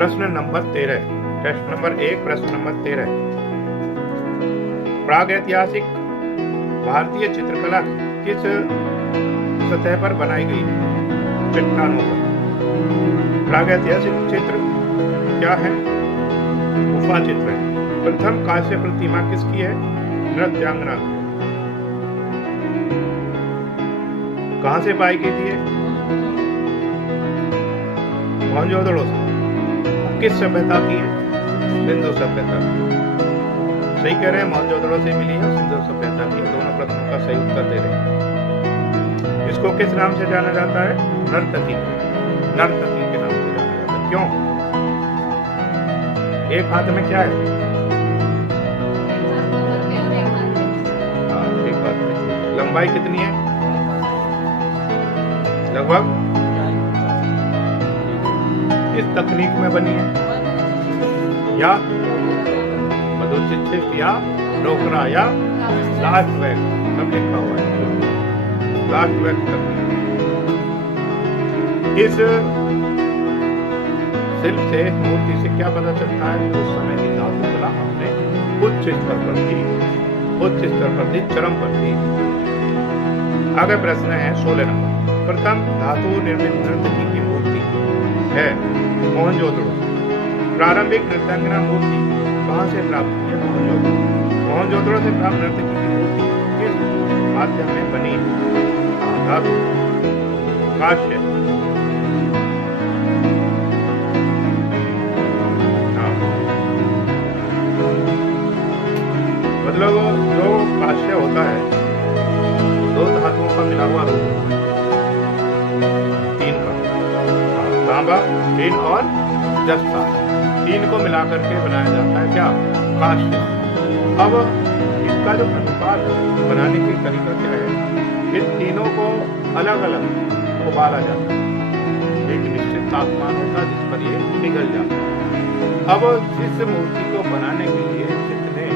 प्रश्न number 13, test number 1, प्रश्न number 13। प्रागैतिहासिक भारतीय चित्रकला किस सतह पर बनाई गई? चट्टानों पर। प्रागैतिहासिक चित्र क्या है? गुफा चित्र है। प्रथम कांस्य प्रतिमा किसकी है? नृत्यांगना की। कहां से पाई गई थी? मोहनजोदड़ो से। किस सभ्यता की है? सिंधु सभ्यता। सही कह रहे हैं, मोहनजोदड़ो से मिली है, सिंधु सभ्यता की। दोनों प्रश्नों का सही उत्तर दे रहे हैं। इसको किस नाम से जाना जाता है? नर्तकी। नर्तकी के नाम से जाना जाता है। क्यों? एक हाथ में क्या है? एक हाथ में। लंबाई कितनी है? लगभग किस तकनीक में बनी है? या मधुचित्रित या डोकरा या लास्ट वैक्स, सब लिखा हुआ है। लास्ट वैक्स तकनीक। इस शिल्प से, मूर्ति से क्या पता चलता है? उस समय की धातु कला अपने उच्च स्तर पर थी, उच्च स्तर पर थी, चरम पर थी। आगे प्रश्न है 16 नंबर। प्रथम धातु निर्मित नर्तकी की मूर्ति है मोहनजोदड़ो। प्रारंभिक नृत्यांगना मूर्ति कहां से प्राप्त की है? मोहनजोदड़ो। मोहनजोदड़ो से प्राप्त नर्तकी की मूर्ति किस माध्यम में बनी? धातु, कांस्य। मतलब जो कांस्य होता है, दो धातुओं का मिला हुआ रूप, तीन का, तांबा, टिन और जस्ता, तीन को मिलाकर के बनाया जाता है क्या? कांस्य। अब इसका जो अनुपात बनाने की तरीका क्या है? इन तीनों को अलग अलग उबाला जाता है। एक निश्चित तापमान होता है जिस पर ये पिघल जाता है। अब इस मूर्ति को बनाने के लिए जितने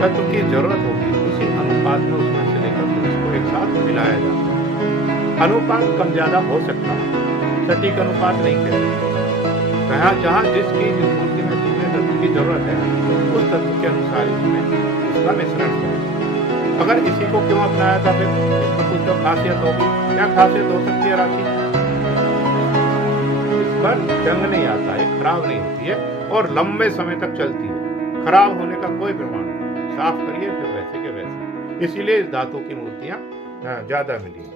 तत्व की जरूरत होगी, उसी अनुपात में उसमें से लेकर फिर इसको एक साथ मिलाया जाता है। अनुपात कम ज्यादा हो सकता है, सटीक अनुपात नहीं कहते। जहाँ जिसकी जिस मूर्ति में जितने तत्व की जरूरत है, उस तत्व के अनुसार इसमें उसका मिश्रण करें। अगर इसी को क्यों अपनाया था? फिर इसमें कुछ तो खासियत होगी। क्या खासियत हो सकती है राशि? इस पर जंग नहीं आता है, खराब नहीं होती है और लंबे समय तक चलती है। खराब होने का कोई प्रमाण नहीं। साफ करिए फिर वैसे के वैसे। इसीलिए इस धातु की मूर्तियां ज्यादा मिली।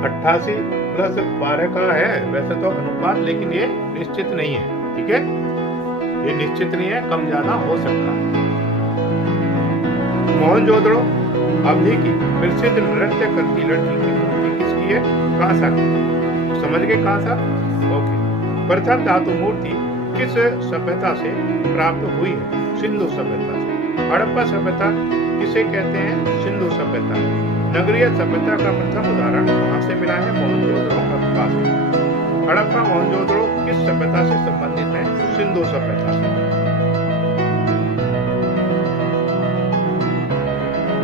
88 प्लस 12 का है वैसे तो अनुपात, लेकिन ये निश्चित नहीं है। ठीक है, ये निश्चित नहीं है, कम ज्यादा हो सकता है। मोहनजोदड़ो अवधि की प्रसिद्ध नृत्य करती लड़की की मूर्ति किसकी है? कांसा की। समझ गए? कांसा। ओके। प्रथम धातु मूर्ति किस सभ्यता से प्राप्त हुई है? सिंधु सभ्यता से। हड़प्पा सभ्यता किसे कहते हैं? सिंधु सभ्यता। नगरीय सभ्यता का प्रथम उदाहरण कहां से मिला है? मोहनजोदड़ो हड़प्पा से। हड़प्पा मोहनजोदड़ो किस सभ्यता से संबंधित है? सिंधु सभ्यता से।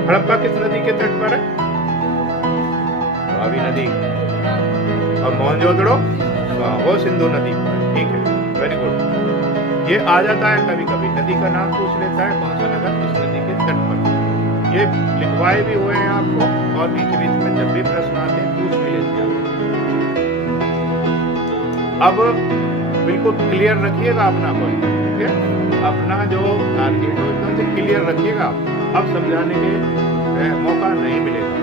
हड़प्पा किस नदी के तट पर है? रावी नदी। और मोहनजोदड़ो वो सिंधु नदी पर है। ठीक है, वेरी गुड। ये आ जाता है कभी कभी, नदी का नाम पूछ लेता है, कौन सा नगर किस नदी के तट पर। ये लिखवाए भी हुए हैं आपको, और बीच बीच में जब भी प्रश्न आते हैं पूछ भी लेते हैं। अब बिल्कुल क्लियर रखिएगा अपना पॉइंट। ठीक है, अपना जो टारगेट हो एकदम से क्लियर रखिएगा। अब समझाने के मौका नहीं मिलेगा।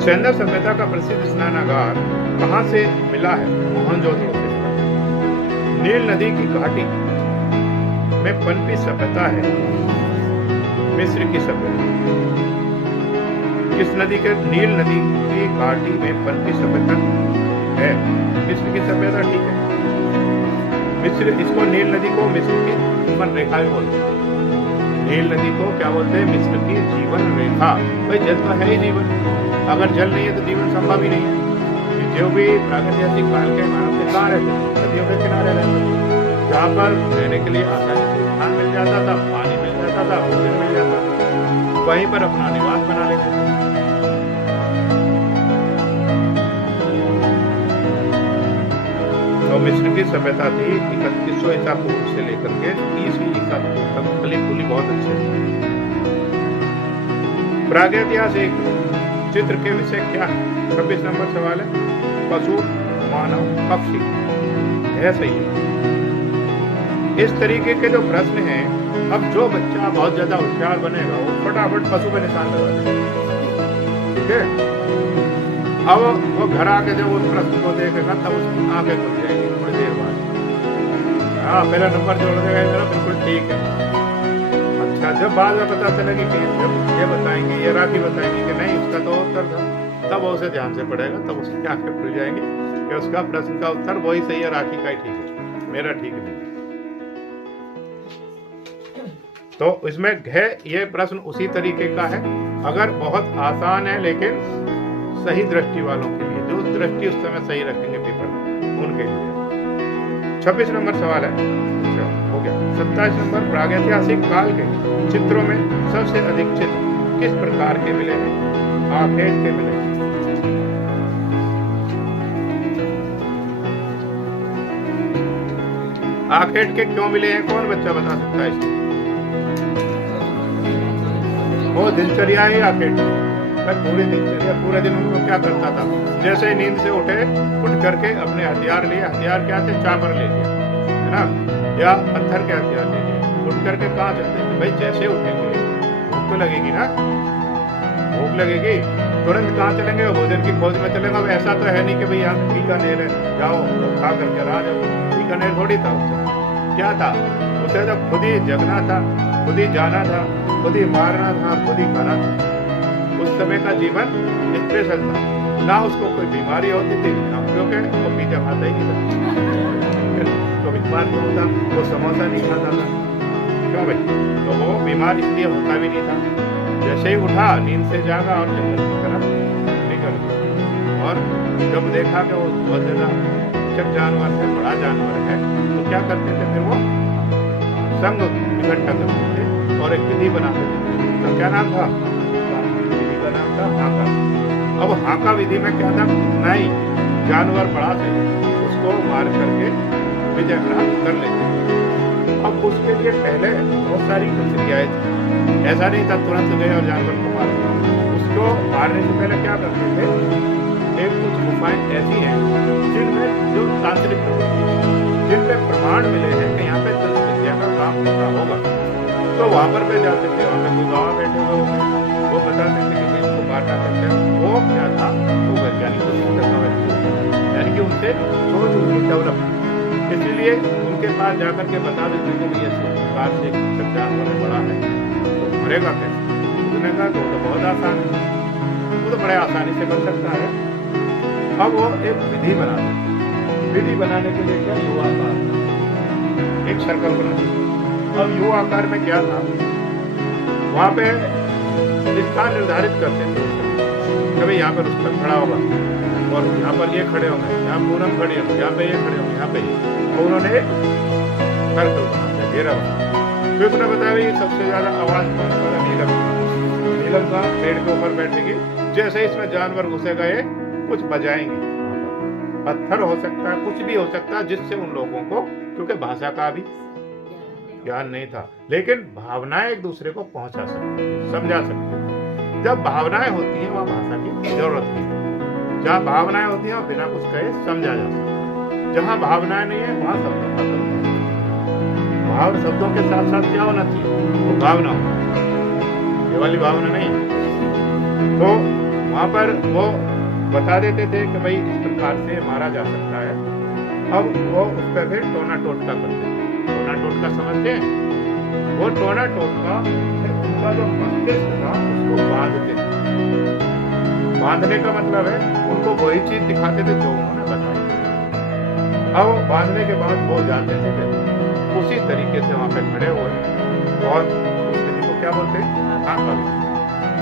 सिंधु सभ्यता का प्रसिद्ध स्नानागार कहां से मिला है? मोहनजोदड़ो से। नील नदी की घाटी में पनपी सभ्यता है मिस्र की सभ्यता। किस नदी के? नील नदी की घाटी में पनपी सभ्यता है मिस्र की सभ्यता। ठीक है, मिस्र, इसको नील नदी को मिस्र की जीवन रेखा भी बोलते हैं। नील नदी को क्या बोलते हैं? मिस्र की जीवन रेखा। भाई जल तो है ही जीवन, अगर जल नहीं है तो जीवन संभव ही नहीं है। जो भी प्रागैतिहासिक काल के मानव थे कहाँ रहते? नदियों के किनारे रहते, जहाँ पर रहने के लिए आसानी से स्थान मिल जाता था, पानी मिल जाता था, भोजन मिल जाता था, वहीं पर अपना निवास बना लेते थे। मिस्र की सभ्यता थी 3100 ईसा पूर्व से लेकर के 30वीं ईसा पूर्व तक फली फूली बहुत अच्छे थे। प्रागैतिहासिक चित्र के विषय क्या है? 26 नंबर सवाल है। पशु, मानव, पक्षी, है सही है। इस तरीके के जो प्रश्न हैं, अब जो बच्चा बहुत ज्यादा होशियार बनेगा वो फटाफट पशु पे निशान लगा देगा, ठीक है। अब वो घर आके जब उस प्रश्न को देखेगा तब उसकी आंखें खुल जाएंगी थोड़ी देर बाद। हाँ, मेरा नंबर जोड़ देगा, मेरा बिल्कुल ठीक है। अच्छा, जब बाद में पता चलेगी कि जब ये बताएंगे, ये राखी बताएंगे कि नहीं उसका तो उत्तर था, तब वो उसे ध्यान से पढ़ेगा, तब उसकी आंखें खुल जाएंगी कि उसका प्रश्न का उत्तर वही सही है, राखी का ही ठीक है, मेरा ठीक नहीं। तो इसमें है ये प्रश्न उसी तरीके का है, अगर बहुत आसान है लेकिन सही दृष्टि वालों के लिए, जो दृष्टि उस समय सही रखेंगे पेपर उनके लिए। 26 नंबर सवाल है, हो गया। 27 नंबर, प्रागैतिहासिक काल के चित्रों में सबसे अधिक चित्र किस प्रकार के मिले हैं? आखेट के मिले। आखेट के क्यों मिले हैं? कौन बच्चा बता सकता है इसको? वो दिनचर्या ही आखेट, पूरी दिनचर्या, पूरे दिन उनको क्या करता था? जैसे ही नींद से उठे, उठ करके अपने हथियार लिए, हथियार क्या थे? चापर ले लिया, है ना, या पत्थर के हथियार ले लिए, उठ करके कहाँ चलते थे? भाई जैसे उठेंगे भूख तो लगेगी ना, भूख लगेगी, तुरंत कहाँ चलेंगे? भोजन की खोज में चलेंगे। अब ऐसा तो है नहीं कि भाई यहाँ बीकानेर है, जाओ खा करके आ जाओ, बीकानेर थोड़ी था उससे। क्या था उसे? तो खुद ही जगना था, खुद ही जाना था, खुद ही मारना था, खुद ही खाना था। उस समय का जीवन स्पेशल था, ना उसको कोई बीमारी होती थी ना, क्योंकि वो पिज्जा खाता ही नहीं था, तो बीमार नहीं होता, वो समोसा नहीं खाता था, क्यों भाई? तो वो बीमार इसलिए होता भी नहीं था। जैसे ही उठा, नींद से जागा और जंगल की तरफ निकल गया, और जब देखा कि वो बहुत ज्यादा चक जानवर है, बड़ा जानवर है, तो क्या करते थे फिर? वो संग इकट्ठा करते थे और एक विधि बनाते थे। तो क्या नाम था? हाका। अब हाका विधि में क्या था? नहीं, जानवर बड़ा थे, उसको मार करके विजय प्राप्त कर लेते। अब उसके लिए पहले बहुत सारी प्रक्रियाएं थी, ऐसा नहीं था तुरंत गए और जानवर को मार दिया। उसको मारने से पहले क्या करते थे? एक कुछ गुफाएं ऐसी हैं जिनमें जो तांत्रिक जिनमें प्रमाण मिले हैं कि यहाँ पे तंत्र विद्या का काम होता होगा, तो वहां पर पे जाते थे, वहां पे कोई गाँव बैठे हुए होंगे, वो बताते थे कि मारना करते हैं। वो क्या था? वो वैज्ञानिक यानी कि उनसे सोच उनकी डेवलप, इसीलिए उनके पास जाकर के बता देते थे कि ये प्रकार से जानवर बड़ा है, तो मरेगा कैसे? उसने कहा तो बहुत आसान है, वो तो बड़े आसानी से बन सकता है। अब वो एक विधि बनाते, विधि बनाने के लिए क्या? युवा आकार, एक सर्कल बना। अब युवा आकार में क्या था? वहां पे स्थान निर्धारित करते थे कभी यहाँ पर रुस्तम खड़ा होगा और यहाँ पर ये खड़े होंगे, यहाँ पूनम खड़ी होंगे, यहाँ पे ये खड़े होंगे, यहाँ पे तो उन्होंने सर्कल बना, घेरा बना। फिर उसने बताया सबसे ज्यादा आवाज कौन वाला? नीलम। नीलम का पेड़ के ऊपर बैठेगी, जैसे इसमें जानवर घुसे गए कुछ बजाएंगे, पत्थर हो सकता है, कुछ भी हो सकता है, जिससे उन लोगों को, क्योंकि भाषा का भी ज्ञान नहीं था, लेकिन भावनाएं एक दूसरे को पहुंचा सकते, समझा सकते। जब भावनाएं होती हैं वहां भाषा की जरूरत नहीं, जहाँ भावनाएं होती हैं बिना कुछ कहे समझा जा सकता। जहाँ भावनाएं नहीं है वहां शब्दों का भाव, शब्दों के साथ साथ क्या होना चाहिए? वो भावना हो, ये वाली भावना नहीं। तो वहां पर वो बता देते थे कि भाई इस प्रकार से मारा जा सकता है। अब वो उस पर फिर टोना टोटका करते थे। टोना टोटका समझते हैं? वो टोना टोटका उनका जो मस्तिष्क था उसको बांधते थे। बांधने का मतलब है उनको वही चीज दिखाते थे जो उन्होंने बताई। अब बांधने के बाद वो जाते थे उसी तरीके से वहां पे खड़े हुए और उस विधि को क्या बोलते हैं? हाका विधि।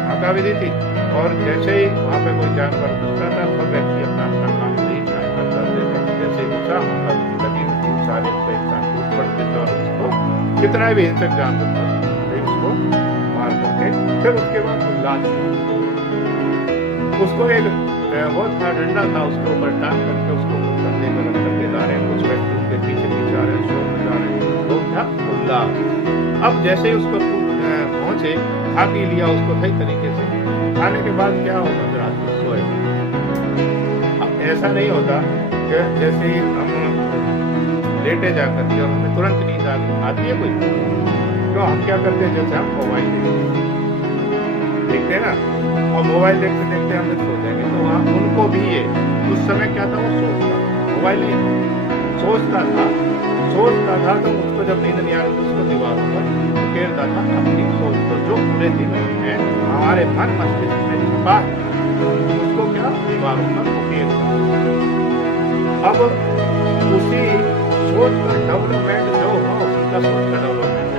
हाका विधि थी। और जैसे ही वहां पे कोई जानवर घुसता था सब व्यक्ति अपना अपना काम सही टाइम पर करते थे। जैसे ही घुसा हाका विधि लगी होती, सारे उसको एक साथ टूट पड़ते थे और उसको कितना भी हिंसक जानवर था उसको मार करके फिर उसके बाद उल्लास उसको एक वो था, डंडा था, उसके ऊपर टांग करके उसको कंधे पर रख करके ला रहे हैं, कुछ व्यक्ति उसके पीछे पीछे आ रहे हैं, शोर मचा रहे हैं, वो था उल्लास। अब जैसे ही उसको पहुंचे, खा पी लिया उसको सही तरीके से, खाने के बाद क्या होगा, रात को सोए। अब ऐसा नहीं होता कि जैसे ही हम लेटे जा करके और हमें तुरंत नींद आती है कोई, तो हम क्या करते हैं, जैसे हम मोबाइल देखते हैं ना, और मोबाइल देखते देखते हम सो जाएंगे, तो वहाँ उनको भी ये उस समय क्या था, वो सोचता, मोबाइल नहीं सोचता था, तो उसको जब नींद नहीं आ रही तो उसको दीवारों पर उकेरता था अपनी सोच को, जो पूरे दिन में हमारे मन मस्तिष्क में छुपा है, उसको क्या दीवारों पर उकेरता। अब उसी सोच का डेवलपमेंट जो हो, उसी का सोच का डेवलपमेंट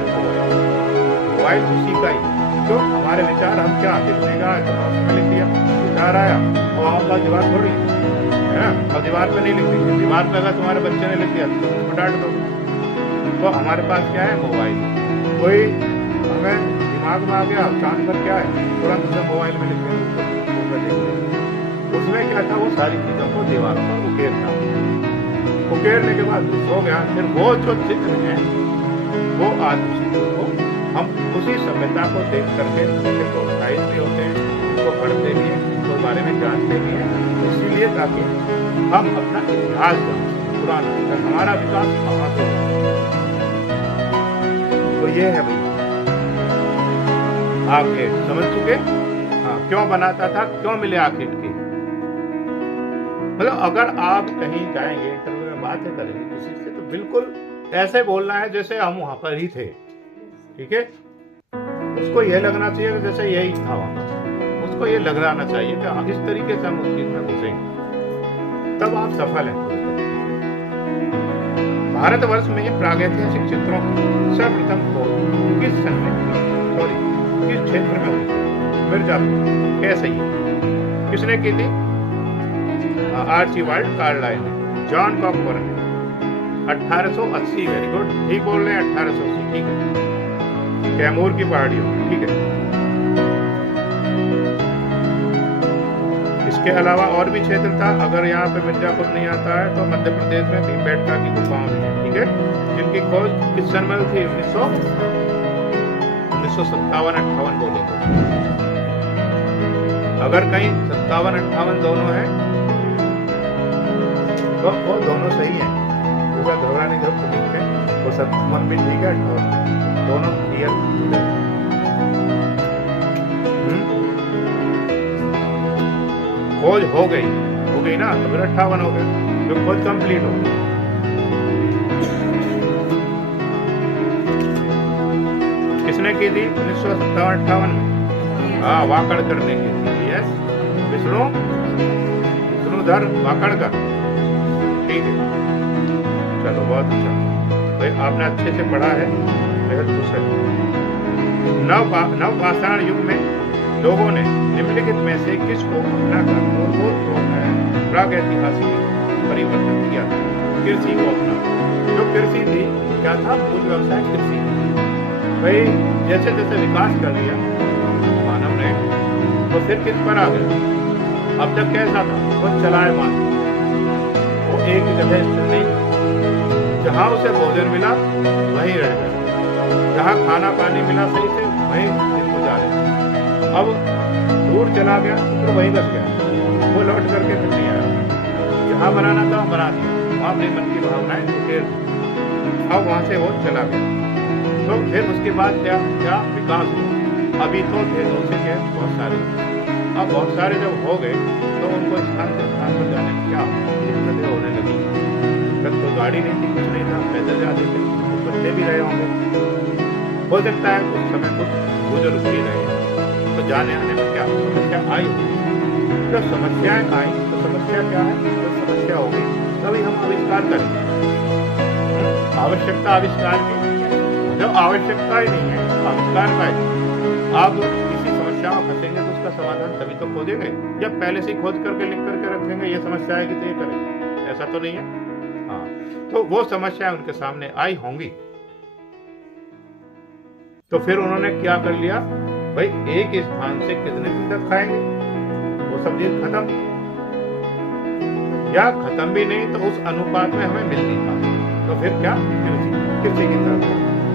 मोबाइल उसी का ही, तो हमारे विचार हम क्या लिखने का उसमें लिख दिया, विचार आया और आपका दीवार थोड़ी है ना, और दीवार पे नहीं लिख दी, दीवार पे अगर तुम्हारे बच्चे ने लिख दिया तो उसको डांट दो। तो हमारे पास क्या है, मोबाइल, कोई हमें दिमाग में आ गया, चांद पर क्या है, तुरंत उसे मोबाइल में लिख दें, उसमें क्या था, वो सारी चीजों को दीवारों पर उकेरना, उकेरने के बाद हो गया, फिर वो जो चित्र है वो आज को हम उसी सभ्यता को देख करके उसके प्रोत्साहित भी होते हैं, उसको पढ़ते भी हैं, उसके बारे में जानते भी हैं, इसीलिए ताकि हम अपना इतिहास जान सकें, पुराना हमारा विकास कहाँ से हुआ। तो ये है भाई, आखेट समझ चुके। हाँ, क्यों बनाता था, क्यों मिले आखेट की, मतलब अगर आप कहीं जाएंगे, इंटरव्यू में बातें करेंगे किसी से, तो बिल्कुल ऐसे बोलना है जैसे हम वहां पर ही थे, ठीक है। उसको यह लगना चाहिए कि जैसे यही था वहां, उसको ये लग रहना चाहिए कि इस तरीके से हम उस चीज में घुसेंगे, तब आप सफल हैं। भारतवर्ष में प्रागैतिहासिक चित्रों की सर्वप्रथम खोज किस सन में, किस क्षेत्र में हुई, मिर्जापुर, कैसे ही किसने की थी, आर्चीबाल्ड कार्लाइल ने, जॉन कॉकबर्न ने, 1880, वेरी गुड, ठीक बोल रहे हैं, 1880, ठीक है, कैमूर की पहाड़ियों में, ठीक है। इसके अलावा और भी क्षेत्र था, अगर यहाँ पे मिर्जापुर नहीं आता है तो मध्य प्रदेश में भीमबेटका की गुफाओं भी है, ठीक है, जिनकी खोज किस सन में थी, 1957-58 बोलेंगे। अगर कहीं 57-58 दोनों है तो वो दोनों सही है, पूरा घबराने की जरूरत नहीं है, वो 57 भी ठीक है, दोनों क्लियर। खोज हो गई ना, तो फिर 58 हो गया, जो खोज कंप्लीट हो गई। किसने की थी 1957-58 में, हाँ, वाकड़ करने की थी, यस, विष्णुधर वाकड़कर, ठीक है। चलो बहुत अच्छा भाई, आपने अच्छे से पढ़ा है, बेहद खुश है। नवपाषाण युग में लोगों ने निम्नलिखित में से किसको अपना कर प्रागैतिहासिक परिवर्तन किया था, कृषि को अपना, जो कृषि थी क्या था, मूल व्यवसाय कृषि। भाई जैसे जैसे विकास कर लिया मानव ने, तो फिर किस पर आ गया, अब तक कैसा था, वो चलायमान, वो एक जगह स्थिर नहीं था, जहाँ उसे भोजन मिला वहीं रह गया, जहाँ खाना पानी मिला सही से वहीं दिन गुजारे। अब दूर चला गया तो वहीं बच गया, वो लौट करके फिर नहीं आया, जहाँ बनाना था बना दिया, वहाँ अपने मन की भावनाएं उकेर, अब वहाँ से वो चला गया। तो फिर उसके बाद क्या क्या विकास हुआ, अभी तो भेदों से क्या बहुत सारे, अब बहुत सारे जब हो गए तो उनको स्थान से स्थान पर जाने में क्या दिक्कतें होने लगी। तब तो गाड़ी नहीं थी, कुछ नहीं था, पैदल जाते थे, बच्चे भी रहे होंगे, हो सकता है कुछ समय कुछ बुजुर्ग भी रहे, तो जाने आने में क्या समस्या आई। जब समस्याएं आई तो समस्या क्या है, जब समस्या होगी तभी हम आविष्कार करेंगे, आवश्यकता आविष्कार की, जब आवश्यकता ही नहीं है तो आविष्कार का है। आप किसी समस्या में फंसेंगे तो उसका समाधान तभी तो खोजेंगे, जब पहले से ही खोज करके लिख करके रखेंगे ये समस्या आएगी तो ये करेंगे, ऐसा तो नहीं है। हाँ, तो वो समस्या उनके सामने आई होंगी, तो फिर उन्होंने क्या कर लिया, भाई एक स्थान से कितने दिन तक खाएंगे, वो वो सब्जी खत्म, या खत्म भी नहीं तो उस अनुपात में हमें मिल नहीं पाता, तो फिर क्या, कृषि की तरफ।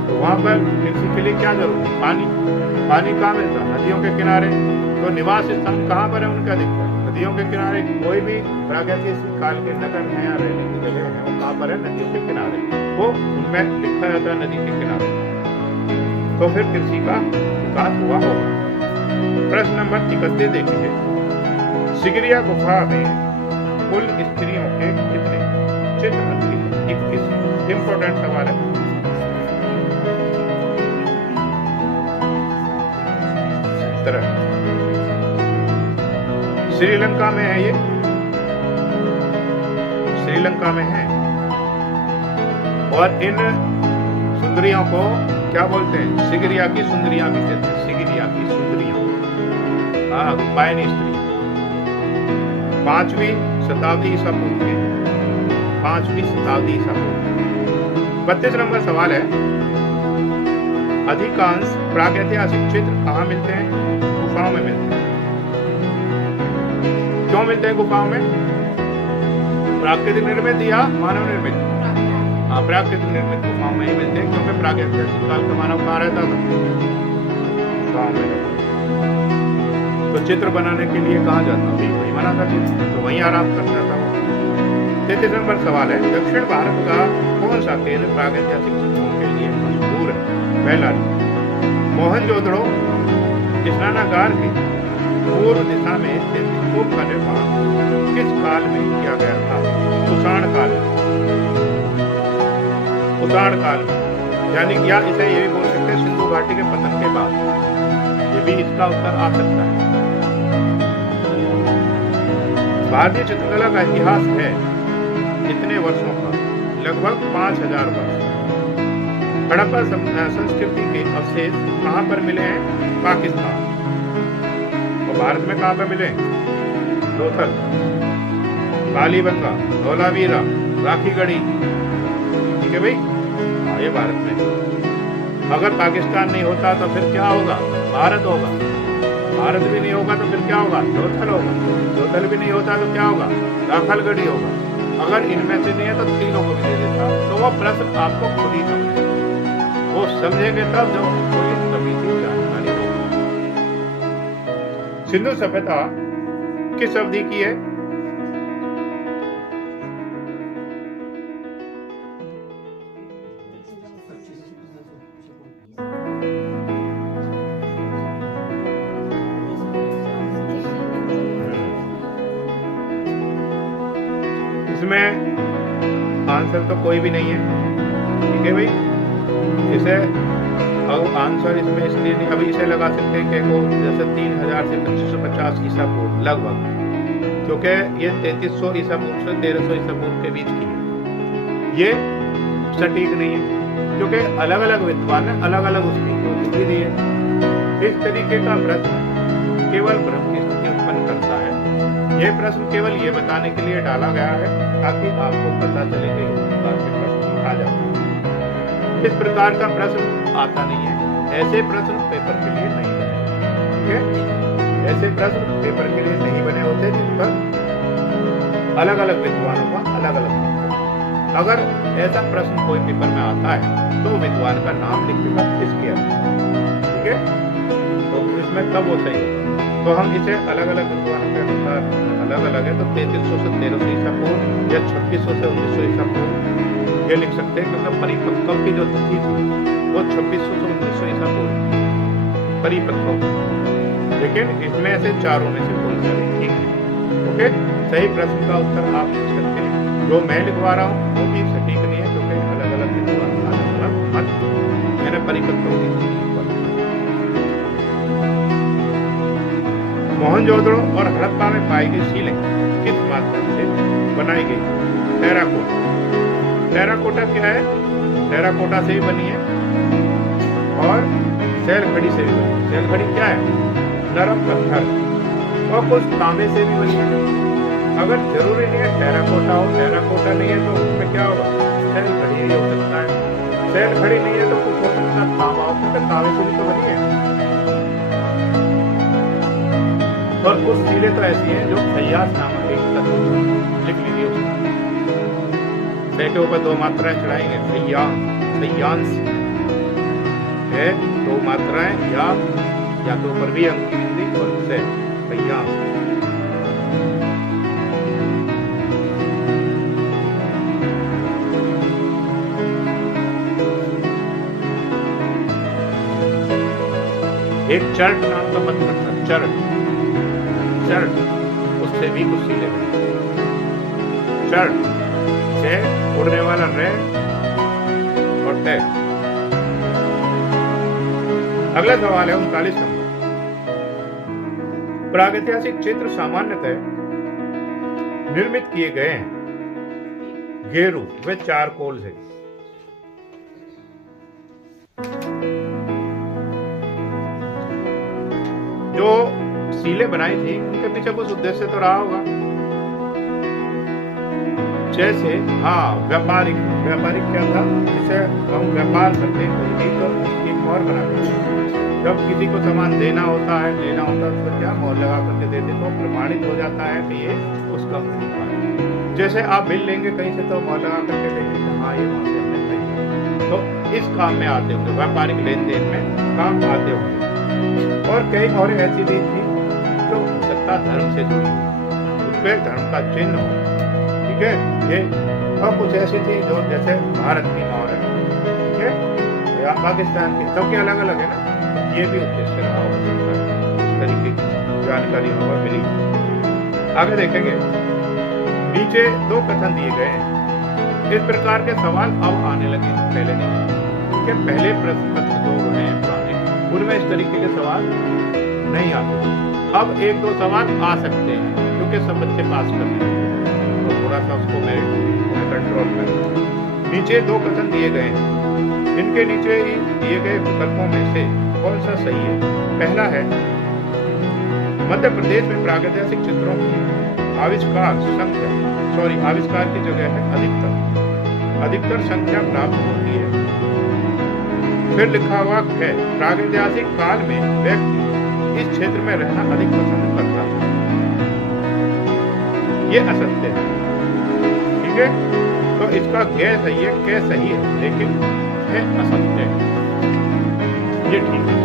तो वहां पर कृषि के लिए क्या जरूरत है, पानी। पानी कहाँ मिलता है, नदियों के किनारे। तो निवास स्थान कहाँ पर है उनका, दिखता है नदियों के किनारे। कोई भी प्रागैतिहासिक काल के नगर है या रहने की जगह है, वो कहाँ पर है, नदियों के किनारे, वो उनमें लिखा जाता है नदी के किनारे। तो फिर कृषि का विकास हुआ होगा। प्रश्न नंबर 31 देखिए, सिगरिया गुफा में कुल स्त्रियों के कितने चित्र अंकित, 21। इंपोर्टेंट सवाल है। श्रीलंका में है, ये श्रीलंका में है। और इन सुंदरियों को क्या बोलते हैं, सिगरिया की सुंदरियां भी कहते हैं, सिगरिया की सुंदरियां, रूपायनी स्त्री। 5वीं शताब्दी ईसा पूर्व के, 5वीं शताब्दी ईसा पूर्व। 32 नंबर सवाल है, अधिकांश प्रागैतिहासिक चित्र कहाँ मिलते हैं, गुफाओं में मिलते हैं। क्यों मिलते हैं गुफाओं में, प्राकृतिक निर्मित या मानव निर्मित, प्राकृतिक निर्मित गुफाओं में ही मिलते हैं, क्योंकि प्रागैतिहासिक काल का मानव कहाँ रहता था, गुफाओं में रहता। तो चित्र बनाने के लिए कहाँ जाता, वही बनाता चित्र, तो वहीं आराम करता था वो। 33 नंबर सवाल है, दक्षिण भारत का कौन सा केंद्र प्रागैतिहासिक चित्रों के लिए मशहूर है। पहला, मोहनजोदड़ो स्नानागार के पूर्व दिशा में स्थित स्तूप का निर्माण किस काल में किया गया था, कुषाण काल में, कुषाण काल में, यानी या इसे ये भी बोल सकते हैं सिंधु घाटी के पतन के बाद, ये भी इसका उत्तर आ सकता है। भारतीय चित्रकला का इतिहास है कितने वर्षों का, लगभग 5000 वर्ष। हड़प्पा संस्कृति के अवशेष कहाँ पर मिले हैं, पाकिस्तान। और भारत में कहाँ पर मिले, लोथल, कालीबंगा, धौलावीरा, राखीगढ़ी, ठीक है भाई, ये भारत में। अगर पाकिस्तान नहीं होता तो फिर क्या होगा, भारत होगा। भारत भी नहीं होगा तो फिर क्या होगा, लोथल होगा। लोथल भी नहीं होता तो क्या होगा, राखलगढ़ी होगा। अगर इनमें से नहीं है तो तीनों को भी दे देता। तो वो प्रश्न आपको खुद ही समझना, वो समझेंगे तब जो कोई सभी की जानकारी हो। सिंधु सभ्यता किस अवधि की है, इसमें आंसर तो कोई भी नहीं है, ठीक है भाई। इसे अब आंसर इसमें इसलिए नहीं, अभी इसे लगा सकते हैं कि को जैसे 3000 से 2550 ईसा पूर्व लगभग, क्योंकि ये 3300 ईसा पूर्व से 1300 ईसा पूर्व के बीच की है। ये सटीक नहीं है, क्योंकि अलग अलग विद्वान ने अलग अलग उसकी खोज दी है। इस तरीके का प्रश्न केवल ब्रह्म की स्थिति उत्पन्न करता है। यह प्रश्न केवल ये बताने के लिए डाला गया है ताकि आपको पता चले कि इस प्रकार के प्रश्न आ जाते हैं। इस प्रकार का प्रश्न आता नहीं है, ऐसे प्रश्न पेपर के लिए नहीं बने, ठीक है। ऐसे प्रश्न पेपर के लिए नहीं बने होते जिन पर अलग अलग विद्वानों का अलग अलग। अगर ऐसा प्रश्न कोई पेपर में आता है तो विद्वान का नाम लिखेगा इसके अंदर, ठीक है। तो इसमें तब वो सही होगा। तो हम इसे अलग अलग विद्वानों के अनुसार अलग अलग है, तो 3300 से 1300 ईसा पूर्व या 2600 से 1900 ईसा पूर्व ये लिख सकते हैं, क्योंकि परिपक्व की जो तिथि थी वो 2600 से 1900 ईसा पूर्व परिपक्व। लेकिन इसमें से चारों में से कोई सा नहीं ठीक है, ओके। सही प्रश्न का उत्तर आप लिख सकते हैं। जो मैं लिखवा रहा हूँ वो भी सटीक नहीं है, क्योंकि अलग अलग विद्वान अलग अलग मत मैंने परिपक्व की। मोहनजोदड़ो और हड़प्पा में पाई गई सीलें किस माध्यम से बनाई गई? टेराकोटा। टेराकोटा क्या है? टेराकोटा से भी बनी है और सैलखड़ी से भी बनी है। सैलखड़ी क्या है? नरम पत्थर। और कुछ तांबे से भी बनी है। अगर जरूरी नहीं है टेराकोटा हो, टेराकोटा नहीं है तो उसमें क्या होगा? सैलखड़ी ही हो सकता है। सैलखड़ी नहीं है तो कुछ हो सकता है तांबा हो सकता है, तांबे से भी तो बनी है। और कुछ सीलें तो ऐसी हैं जो फैयाज नामक एक तत्व, लिख लीजिए उसका। फे के ऊपर 2 मात्राएं चढ़ाएंगे, फैयांस है 2 मात्राएं, या तो ऊपर भी अंक की बिंदी और से फैयांस। एक चर्ट नाम का पत्थर था, चर्ट, उससे भी कुछ सीले बने। चर्ट से उड़ने वाला रे और टे। अगला सवाल है 39 नंबर। प्रागैतिहासिक चित्र सामान्यतः निर्मित किए गए हैं गेरू व चारकोल से। जो सीलें बनाई थी उनके पीछे कुछ उद्देश्य तो रहा होगा, जैसे व्यापारिक क्या था, जिसे हम व्यापार करते हैं तो उसकी मोहर बनाते हैं। जब किसी को सामान देना होता है, लेना होता है, तो क्या मोहर लगा करके देते तो प्रमाणित हो जाता है कि ये उसका खरीदा है। जैसे आप बिल लेंगे कहीं से तो मोहर लगा करके देंगे हाँ ये वहां से हमने खरीदा, तो इस काम में आते होंगे, व्यापारिक लेन देन में काम आते होंगे। और कई मोहरें ऐसी भी थी जो सत्ता धर्म से जुड़ी, उसपे धर्म का चिन्ह हो, ठीक है ये। और कुछ ऐसी थी जो जैसे भारत की मोहर है, ठीक है, या पाकिस्तान की, सबके अलग अलग है ना, ये भी उद्देश्य रहा हो, इस तरीके की जानकारी हमें मिली। आगे देखेंगे, नीचे 2 कथन दिए गए हैं। इस प्रकार के सवाल अब आने लगे, पहले नहीं, कि पहले प्रश्न पत्र 2 हैं पुराने, उनमें इस तरीके के सवाल नहीं आते। अब 1-2 सवाल आ सकते हैं क्योंकि सब बच्चे पास कर रहे हैं, तो थोड़ा सा उसको मैं कंट्रोल में। नीचे 2 कथन दिए गए हैं, इनके नीचे ही दिए गए विकल्पों में से कौन सा सही है? पहला है, मध्य प्रदेश में प्रागैतिहासिक चित्रों की आविष्कार की जगह है अधिकतर संख्या प्राप्त होती है। फिर लिखा हुआ है, प्रागैतिहासिक काल में व्यक्ति इस क्षेत्र में रहना अधिक पसंद करता था। ये असत्य है, ठीक है, तो इसका गे सही है, के सही है, लेकिन है असत्य, ये ठीक है।